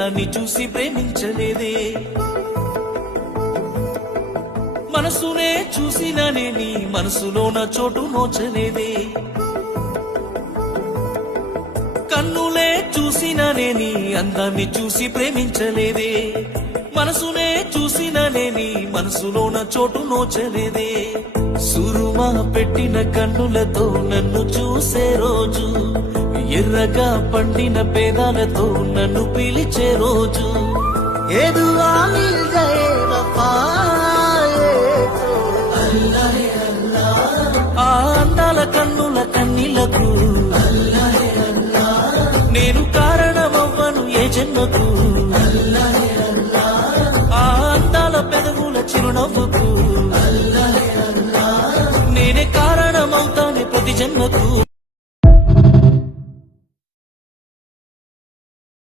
అందాన్ని చూసి ప్రేమించలేదే మనసునే చూసిననే నీ మనసులోన చోటు నోచలేదే కన్నులే చూసిననే నీ అందాన్ని చూసి ప్రేమించలేదే మనసునే చూసిననే నీ మనసులోన చోటు నోచలేదే సురుమా పెట్టిన కన్నులతో నన్ను చూసే రోజు ఎర్రగా పండిన పేదాలతో నన్ను పిలిచే రోజు ఎదువా మిల్ గయే వఫా ఆ అందాల కన్నుల కన్నీలకు నేను కారణమవ్వను ఏ జన్మకు ఆ అందాల పెదవుల చిరునవ్వుకు నేనే కారణమవుతానే ప్రతి జన్మకు